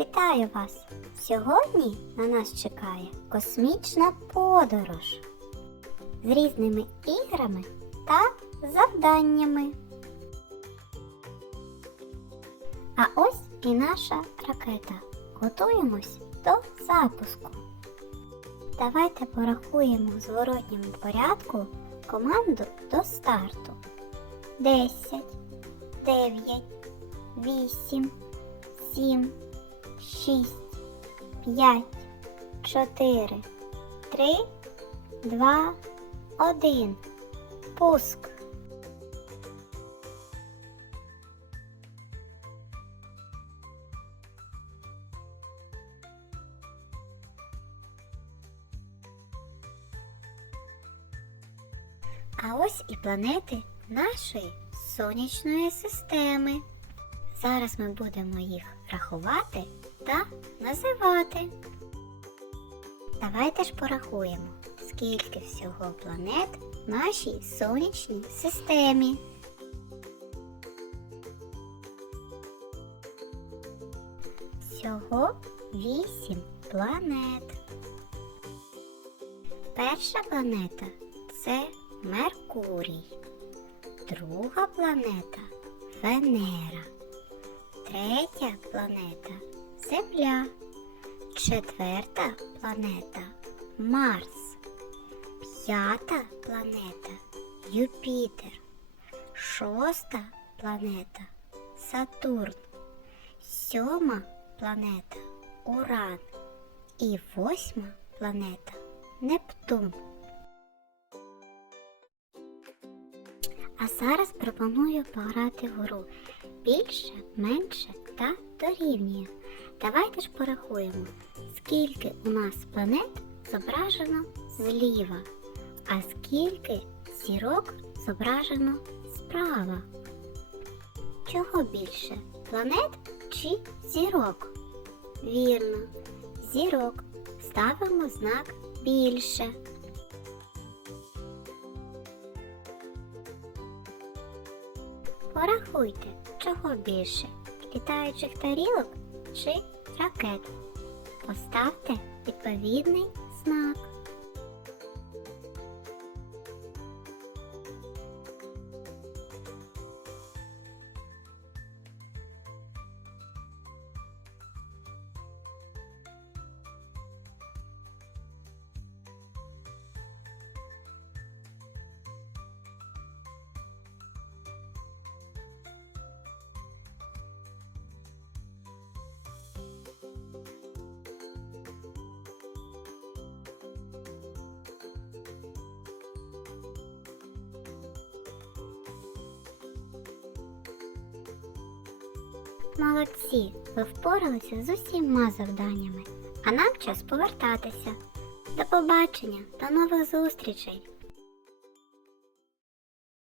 Вітаю вас! Сьогодні на нас чекає космічна подорож з різними іграми та завданнями. А ось і наша ракета. Готуємось до запуску. Давайте порахуємо в зворотньому порядку команду до старту. 10, 9, 8, 7, 6, 5, 4, 3, 2, 1. Пуск. А ось і планети нашої сонячної системи. Зараз ми будемо їх рахувати та називати. Давайте ж порахуємо, скільки всього планет в нашій сонячній системі. Всього вісім планет. Перша планета це Меркурій. Друга планета Венера. Третя планета Земля. Четверта планета Марс. П'ята планета Юпітер. Шоста планета Сатурн. Сьома планета Уран. І восьма планета Нептун. А зараз пропоную пограти в гру більше, менше та дорівнює. Давайте ж порахуємо, скільки у нас планет зображено зліва, а скільки зірок зображено справа. Чого більше? Планет чи зірок? Вірно, зірок. Ставимо знак більше. Порахуйте, чого більше літаючих тарілок чи ракет. Поставте відповідний знак. Молодці, ви впоралися з усіма завданнями, а нам час повертатися. До побачення, до нових зустрічей!